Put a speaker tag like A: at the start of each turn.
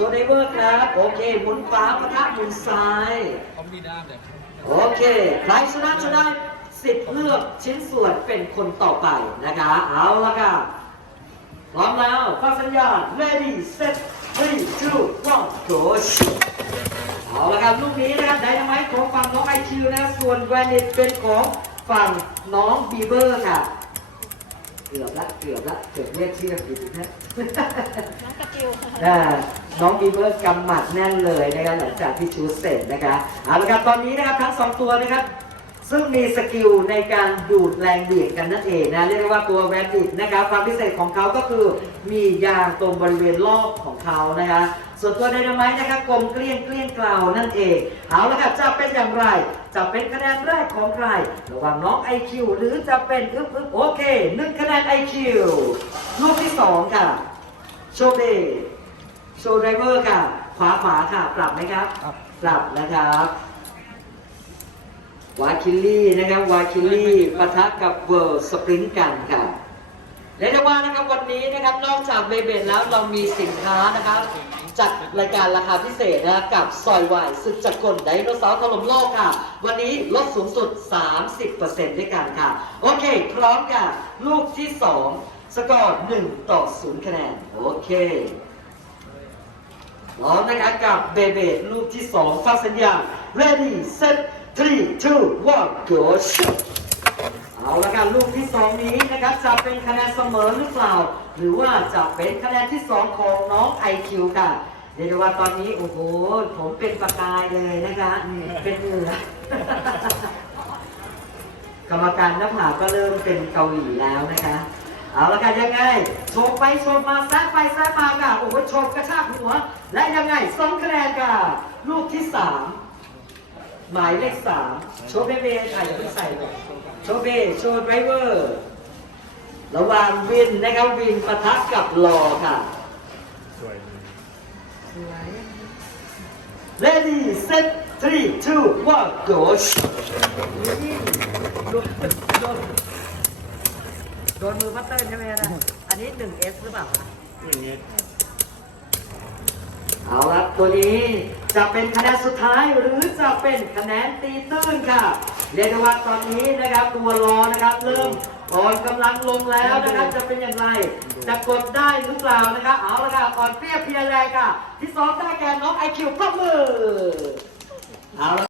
A: ชว์ไดเวอร์ครับ โอเคหมุนขวาปะทะหมุนซ้าย
B: เขามีด้ามเลย
A: โอเค ใครชนะจะได้สิทธิ์เลือกชิ้นส่วนเป็นคนต่อไปนะคะ เอาละค่ะ พร้อมแล้วฟังสัญญาณ ready set three two one go shoot เอาละครับลูกนี้นะครับไดนาไมต์ของฝั่งน้องไอคิวนะ ส่วนแวนิตเป็นของฝั่งน้องบีเบอร์ค่ะ เกือบละเกือบละเกือบเรียกชื่อผิดนะ
C: น้องกระจิวค่ะ
A: อ่าน้องบีเบอร์กำหมัดแน่นเลยนะครับหลังจากที่ชูเสร็จนะคะเอาละครับตอนนี้นะครับทั้งสองตัวนะครับ ซึ่งมีสกิลในการดูดแรงเบียดกันนั่นเองนะเรียกได้ว่าตัวแวนดิตนะครับความพิเศษของเขาก็คือมียางตรงบริเวณรอบของเขานะคะส่วนตัวไดนาไมต์นะครับกลมเกลี้ยงเกลี้ยงเกลานั่นเองเอาละครับจะเป็นอย่างไร จะเป็นคะแนนแรกของใคร ระหว่างน้อง IQ หรือจะเป็นอึ๊บอึ๊บโอเคหนึ่งคะแนน IQ ลูกที่สองค่ะโชคดีโชว์ไดรเวอร์ค่ะ ขวาขวาค่ะปรับไหมครับ
B: ครับ
A: ปรับนะครับ วาคิลลี่นะครับวาคิลลี่ปะทะกับเวิร์สปรินต์กันค่ะเรียกได้ว่านะครับวันนี้นะครับนอกจากเบเบดแล้วเรามีสินค้านะครับจัดรายการราคาพิเศษนะครับกับซอยวายสุดจักรกลไดโนเสาร์ถล่มโลกค่ะ วันนี้ลดสูงสุด 30%ด้วยกันค่ะ โอเค พร้อมค่ะลูกที่ 2 สกอร์1ต่อ 0 คะแนน โอเคพร้อมนะครับกับเบเบดลูกที่ 2 ฟังสัญญาณ ready set one go shoot เอาละครับลูกที่2นี้นะครับจะเป็นคะแนนเสมอหรือเปล่า หรือว่าจะเป็นคะแนนที่2ของน้อง IQ ค่ะเรียกได้ว่าตอนนี้โอ้โหผมเป็นประกายเลยนะคะนี่เป็นเหงื่อกรรมการหน้าผาก็เริ่มเป็นเกาหลีแล้วนะคะ เอาละกันยังไงโฉบไปโฉบมาแซะไปแซะมาค่ะโอ้โหโฉบกระชากหัว และยังไงสองคะแนนค่ะลูกที่สาม หมายเลขสามโชเบเบค่ะอย่าเพิ่งใส่เลยโชเบโชว์ไดรเวอร์ระหว่างวินนะครับวินปะทะกับลอค่ะ
B: สวยเลย
A: Ready set three two one go โดนโดนโดนมือพัตเตอร์ใช่ไหมนะอันนี้ 1S หรือเปล่าคะ
B: อย่างเงี้ย
A: เอาละตัวนี้ จะเป็นคะแนนสุดท้ายหรือจะเป็นคะแนนตีตื้นค่ะเรียกได้ว่าตอนนี้นะครับตัวรอนะครับ เริ่มอ่อนกำลังลงแล้วนะครับจะเป็นอย่างไร จะกดได้หรือเปล่านะครับเอาละค่ะอ่อนเปรี้ยเพียแรงค่ะ ที่สองได้แก่น้องไอคิวพรบมือเอาละ